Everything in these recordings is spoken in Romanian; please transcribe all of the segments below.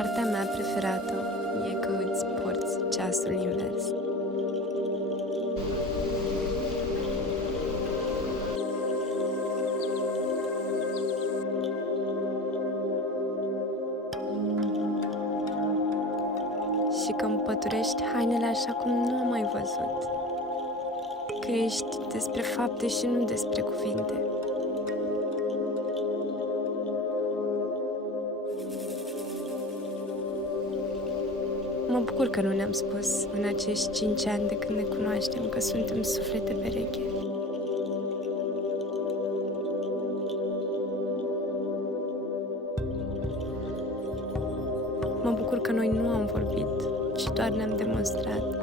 Partea mea preferată e că îți porți ceasul invers. Și că împăturești hainele așa cum nu am mai văzut. Că ești despre fapte și nu despre cuvinte. Mă bucur că nu ne-am spus în acești 5 ani de când ne cunoaștem că suntem suflete pereche. Mă bucur că noi nu am vorbit, ci doar ne-am demonstrat.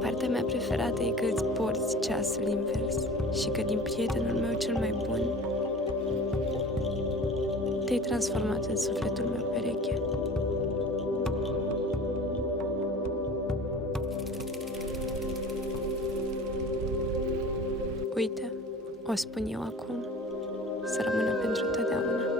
Partea mea preferată e că îți porți ceasul invers și că din prietenul meu cel mai bun te-ai transformat în sufletul meu pereche. Uite, o spun eu acum, să rămână pentru totdeauna.